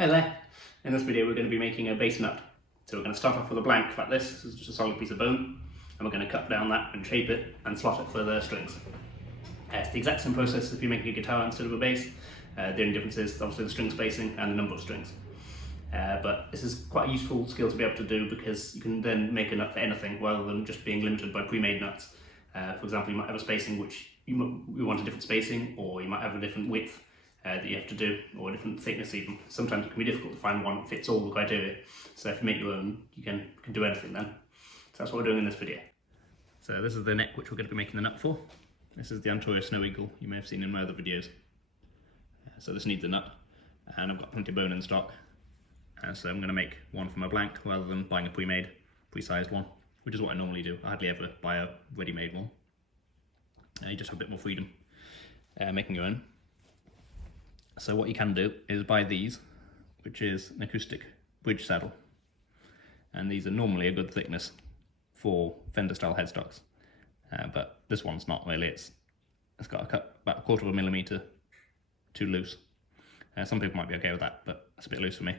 Hi there! In this video we're going to be making a base nut. So we're going to start off with a blank like this is just a solid piece of bone, and we're going to cut down that and shape it and slot it for the strings. It's the exact same process if you're making a guitar instead of a bass. The only difference is obviously the string spacing and the number of strings. But this is quite a useful skill to be able to do because you can then make a nut for anything rather than just being limited by pre-made nuts. For example, you might have a spacing which you want a different spacing, or you might have a different width that you have to do, or a different thickness even. Sometimes it can be difficult to find one that fits all the criteria. So if you make your own, you can do anything then. So that's what we're doing in this video. So this is the neck which we're going to be making the nut for. This is the Antoria Snow Eagle you may have seen in my other videos. So this needs a nut, and I've got plenty of bone in stock. So I'm going to make one from a blank rather than buying a pre-made, pre-sized one, which is what I normally do. I hardly ever buy a ready-made one. You just have a bit more freedom making your own. So what you can do is buy these, which is an acoustic bridge saddle. And these are normally a good thickness for Fender style headstocks. But this one's not really. It's got a cut about 1/4 millimeter too loose. Some people might be okay with that, but it's a bit loose for me.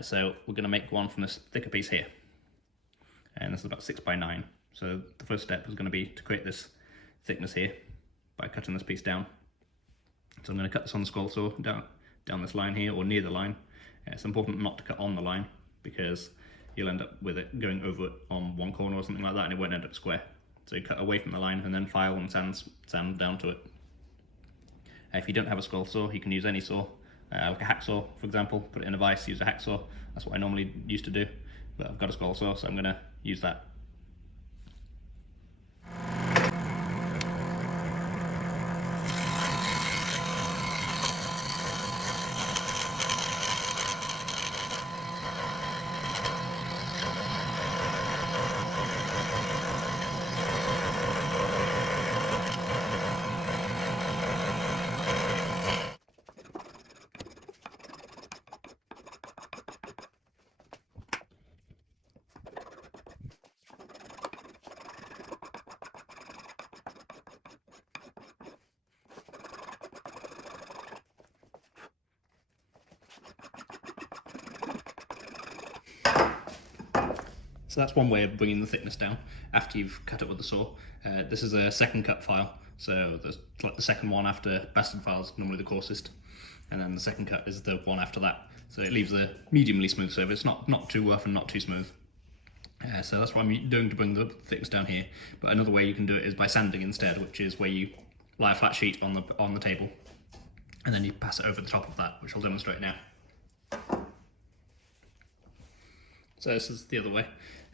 So we're going to make one from this thicker piece here. And this is about 6 by 9. So the first step is going to be to create this thickness here by cutting this piece down. So I'm going to cut this on the scroll saw down this line here, or near the line. It's important not to cut on the line because you'll end up with it going over it on one corner or something like that, and it won't end up square. So you cut away from the line and then file and sand down to it. If you don't have a scroll saw, you can use any saw, like a hacksaw for example. Put it in a vise, use a hacksaw. That's what I normally used to do, but I've got a scroll saw, so I'm going to use that. So that's one way of bringing the thickness down after you've cut it with the saw. This is a second cut file, so there's like the second one after bastard files, normally the coarsest, and then the second cut is the one after that. So it leaves a mediumly smooth surface, not too rough and not too smooth. So that's what I'm doing to bring the thickness down here. But another way you can do it is by sanding instead, which is where you lie a flat sheet on the table, and then you pass it over the top of that, which I'll demonstrate now. So this is the other way.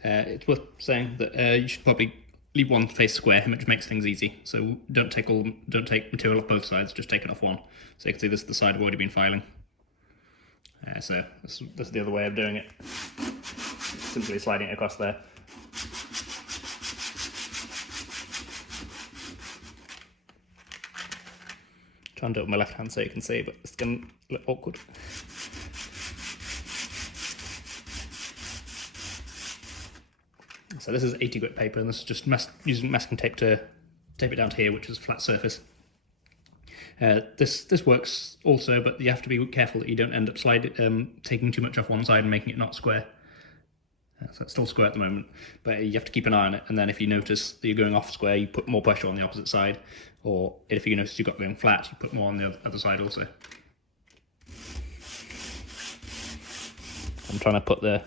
It's worth saying that you should probably leave one face square, which makes things easy. So don't take material off both sides, just take it off one. So you can see this is the side I've already been filing. So this is the other way of doing it. Simply sliding it across there. Try and do it with my left hand so you can see, but it's going to look awkward. So this is 80 grit paper, and this is just using masking tape to tape it down to here, which is a flat surface. This works also, but you have to be careful that you don't end up taking too much off one side and making it not square. So it's still square at the moment, but you have to keep an eye on it, and then if you notice that you're going off square, you put more pressure on the opposite side, or if you notice you've got going flat, you put more on the other side also. I'm trying to put the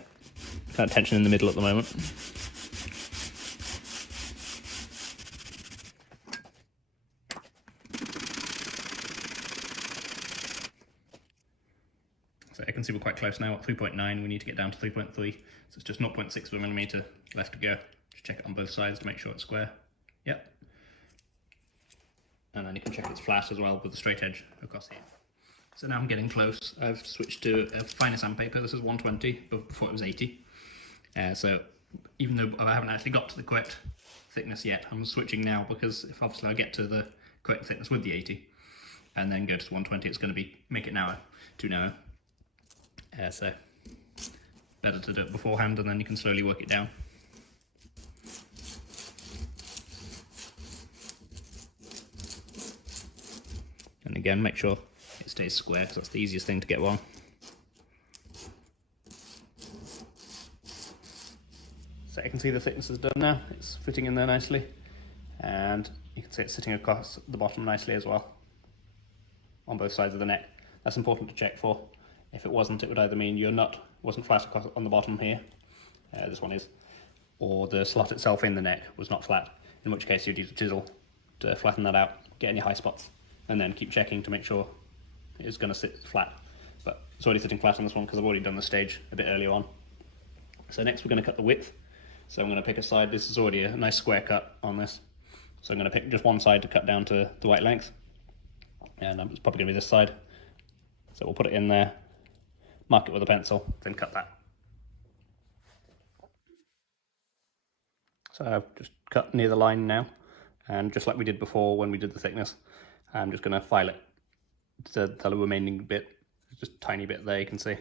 kind of tension in the middle at the moment. So I can see we're quite close now at 3.9, we need to get down to 3.3, so it's just 0.6 of a millimeter left to go. Just check it on both sides to make sure it's square. Yep. And then you can check it's flat as well with the straight edge across here. So now I'm getting close. I've switched to a finer sandpaper. This is 120, but before it was 80. So even though I haven't actually got to the correct thickness yet, I'm switching now because if obviously I get to the correct thickness with the 80 and then go to 120, it's going to make it narrow, too narrow. So better to do it beforehand, and then you can slowly work it down. And again, make sure it's stays square because that's the easiest thing to get wrong. So you can see the thickness is done now, it's fitting in there nicely, and you can see it's sitting across the bottom nicely as well, on both sides of the neck. That's important to check for. If it wasn't, it would either mean your nut wasn't flat across on the bottom here, this one is, or the slot itself in the neck was not flat, in which case you'd use a chisel to flatten that out, get any high spots, and then keep checking to make sure it's going to sit flat. But it's already sitting flat on this one because I've already done the stage a bit earlier on. So next we're going to cut the width. So I'm going to pick a side. This is already a nice square cut on this. So I'm going to pick just one side to cut down to the right length. And it's probably going to be this side. So we'll put it in there, mark it with a pencil, then cut that. So I've just cut near the line now. And just like we did before when we did the thickness, I'm just going to file it to the remaining bit. Just a tiny bit there, you can see.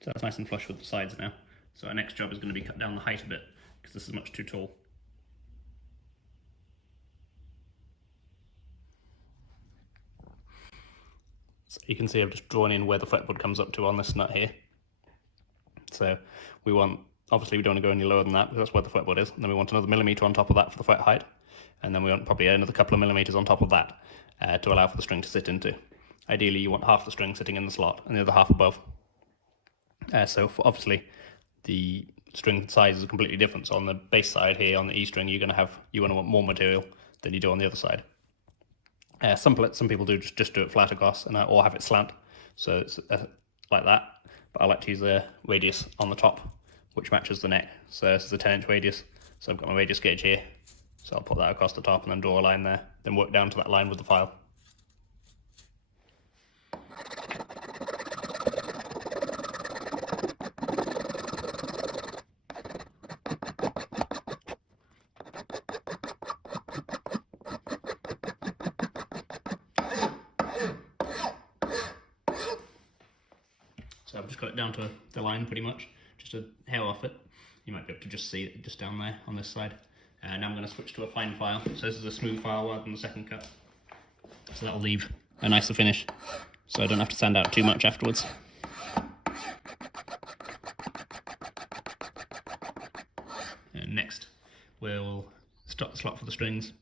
So that's nice and flush with the sides now. So our next job is going to be cut down the height a bit, because this is much too tall. So you can see I've just drawn in where the fretboard comes up to on this nut here. So we want, obviously we don't want to go any lower than that, because that's where the fretboard is. And then we want another millimetre on top of that for the fret height. And then we want probably another couple of millimetres on top of that to allow for the string to sit into. Ideally you want half the string sitting in the slot and the other half above. So obviously the string size is completely different. So on the bass side here, on the E string, you want to want more material than you do on the other side. Some people do just do it flat across or have it slant, so it's like that. But I like to use a radius on the top, which matches the neck. So this is a 10-inch radius. So I've got my radius gauge here. So I'll put that across the top and then draw a line there. Then work down to that line with the file. So I've just got it down to the line pretty much, just a hair off it. You might be able to just see it just down there on this side. And now I'm going to switch to a fine file. So this is a smooth file rather than the second cut. So that'll leave a nicer finish, so I don't have to sand out too much afterwards. And next we'll start the slot for the strings,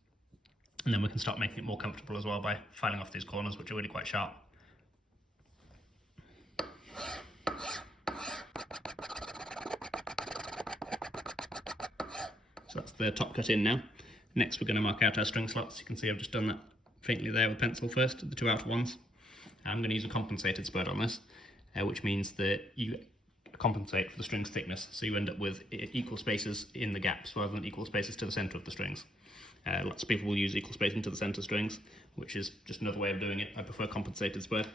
and then we can start making it more comfortable as well by filing off these corners, which are really quite sharp. So that's the top cut in now. Next we're going to mark out our string slots. You can see I've just done that faintly there with pencil first, the two outer ones. I'm going to use a compensated spread on this, which means that you compensate for the string's thickness, so you end up with equal spaces in the gaps rather than equal spaces to the centre of the strings. Lots of people will use equal spacing to the centre strings, which is just another way of doing it. I prefer compensated spread.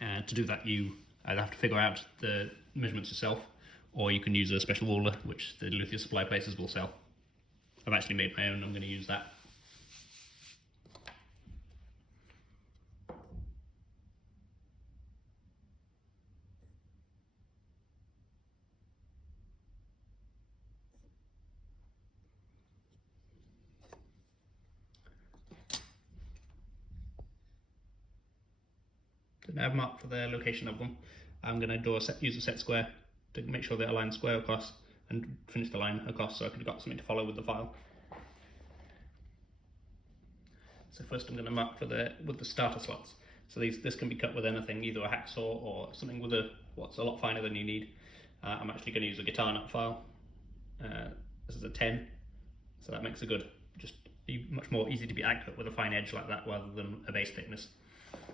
To do that you either have to figure out the measurements yourself, or you can use a special ruler which the Luthier supply places will sell. I've actually made my own, I'm going to use that. So now I've marked for the location of them. I'm going to use a set square to make sure they align square across and finish the line across, so I could have got something to follow with the file. So first I'm going to mark for with the starter slots. So this can be cut with anything, either a hacksaw or something with what's a lot finer than you need. I'm actually going to use a guitar nut file. This is a 10, so that makes just much more easy to be accurate with a fine edge like that rather than a base thickness.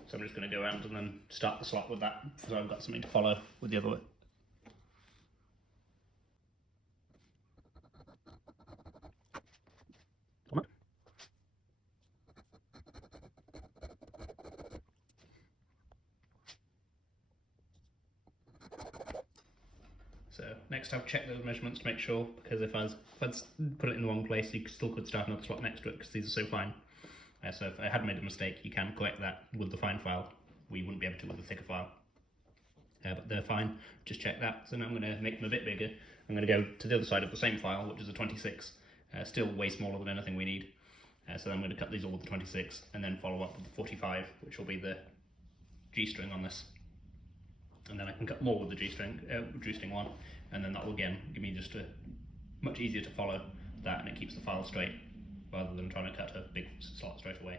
So I'm just going to go around and then start the slot with that, so I've got something to follow with the other way. So next I've checked those measurements to make sure, because if I'd put it in the wrong place, you still could start another slot next to it because these are so fine. So if I had made a mistake, you can correct that with the fine file. We wouldn't be able to with the thicker file. But they're fine, just check that. So now I'm going to make them a bit bigger. I'm going to go to the other side of the same file, which is a 26, still way smaller than anything we need. So then I'm going to cut these all with the 26 and then follow up with the 45, which will be the G-string on this. And then I can cut more with the G-string one, and then that will again give me just a much easier to follow that, and it keeps the file straight rather than trying to cut a big slot straight away.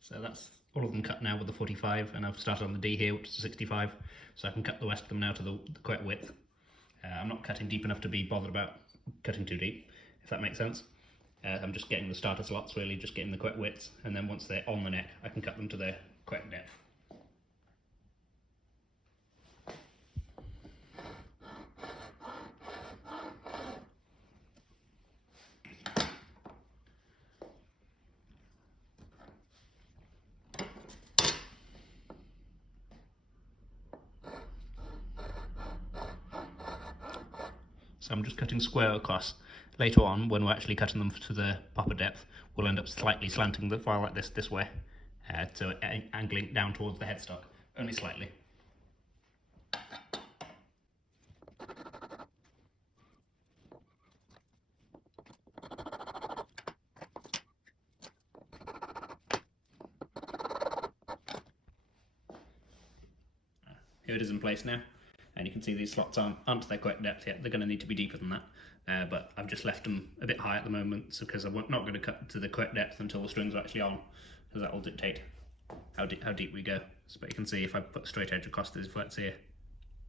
So that's all of them cut now with the 45, and I've started on the D here, which is 65, so I can cut the rest of them now to the correct width. I'm not cutting deep enough to be bothered about cutting too deep, if that makes sense. I'm just getting the starter slots, really, just getting the correct widths, and then once they're on the neck, I can cut them to their correct depth. So I'm just cutting square across. Later on, when we're actually cutting them to the proper depth, we'll end up slightly slanting the file like this way, so angling down towards the headstock, only slightly. Here it is in place now, and you can see these slots aren't to their correct depth yet. They're going to need to be deeper than that, but I've just left them a bit high at the moment, so because I'm not going to cut to the correct depth until the strings are actually on, because that will dictate how deep we go. But you can see if I put a straight edge across these flats here,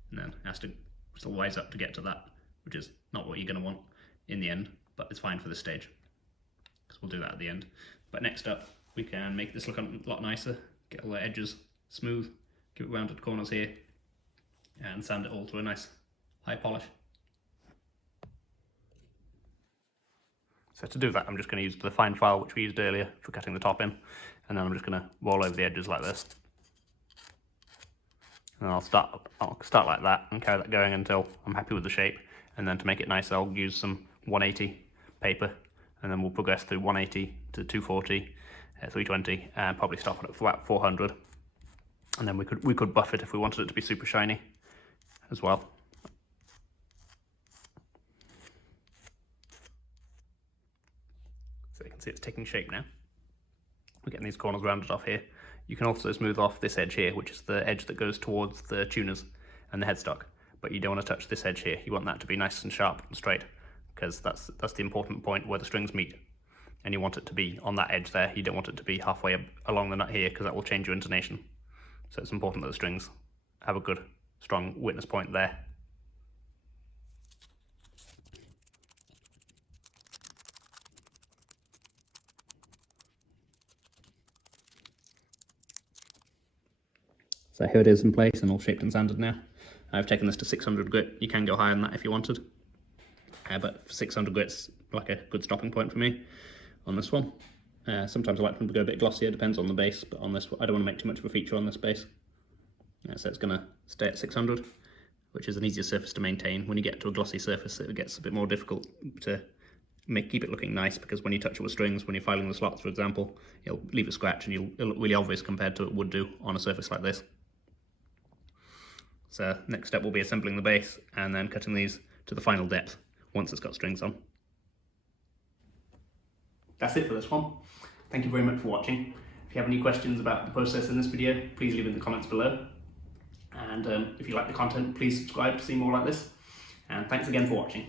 and then it has to still rise up to get to that, which is not what you're going to want in the end, but it's fine for this stage, because we'll do that at the end. But next up, we can make this look a lot nicer, get all the edges smooth, give it rounded corners here, and sand it all to a nice high polish. So to do that, I'm just going to use the fine file which we used earlier for cutting the top in, and then I'm just going to roll over the edges like this. And I'll start like that and carry that going until I'm happy with the shape, and then to make it nicer I'll use some 180 paper, and then we'll progress through 180 to 240, 320, and probably stop at about 400. And then we could buff it if we wanted it to be super shiny as well. So you can see it's taking shape now. We're getting these corners rounded off here. You can also smooth off this edge here, which is the edge that goes towards the tuners and the headstock, but you don't want to touch this edge here. You want that to be nice and sharp and straight, because that's the important point where the strings meet, and you want it to be on that edge there. You don't want it to be halfway along the nut here, because that will change your intonation. So it's important that the strings have a good, strong witness point there. So here it is in place and all shaped and sanded now. I've taken this to 600 grit. You can go higher than that if you wanted, but 600 grit's like a good stopping point for me on this one. Sometimes I like them to go a bit glossier, depends on the base, but on this I don't want to make too much of a feature on this base. So it's going to stay at 600, which is an easier surface to maintain. When you get to a glossy surface, it gets a bit more difficult to keep it looking nice, because when you touch it with strings, when you're filing the slots, for example, it'll leave a scratch and it'll look really obvious compared to what it would do on a surface like this. So next step will be assembling the base and then cutting these to the final depth once it's got strings on. That's it for this one. Thank you very much for watching. If you have any questions about the process in this video, please leave it in the comments below. And if you like the content, please subscribe to see more like this. And thanks again for watching.